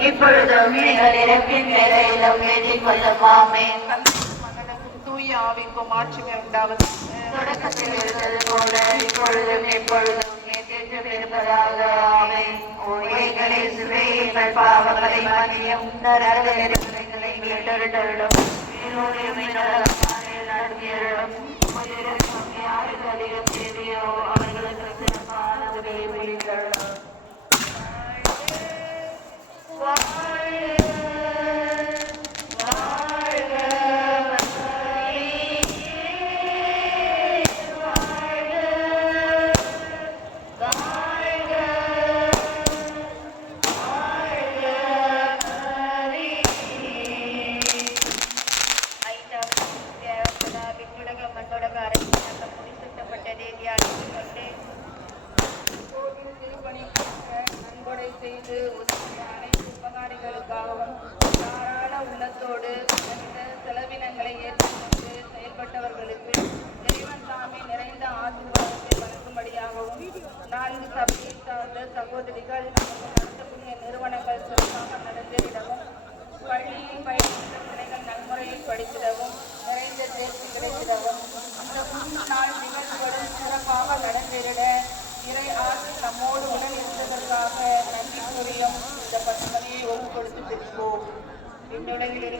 இப்பொழுதும் நீங்கள் இறப்பின் வேலையிலும் ஏற்றிக் கொள்ளுமாமே மகனுக்கும் தூய ஆவிக்கும் மாட்சிமை உண்டாவது தொடக்கத்தில் இருந்தது போல இப்பொழுதும் எப்பொழுதும் என்றென்றும் இருப்பதாக ஆமென். ஓ எங்களே சுவே, எங்கள் பாவங்களை நரக நெருக்கங்களை நடத்தியருளும் அதிகம் உள்ளத்தோடு இந்த செலவினங்களை ஏற்றுக்கொண்டு செயல்பட்டவர்களுக்கு இறைவன் சாமி நிறைந்த ஆசீர்வாதத்தை வழங்கும்படியாகவும் நான்கு சபையை சார்ந்த சகோதரிகள் நடத்தக்கூடிய நிறுவனங்கள் சிறப்பாக நடந்திடவும் பள்ளியில் பயிற்சி பிரச்சனைகள் நன்முறையில் படித்திடவும் நிறைந்த தேர்ச்சி கிடைத்திடவும் இந்த மூன்று நாள் நிகழ்வுகளும் சிறப்பாக நடந்திட இறை ஆட்சி நம்மோடு உடன் இருந்ததற்காக நன்றி கூறியும் இந்த பசுமதியை ஒப்பு பிடிப்போம் விண்ணுலகில் இருக்கிற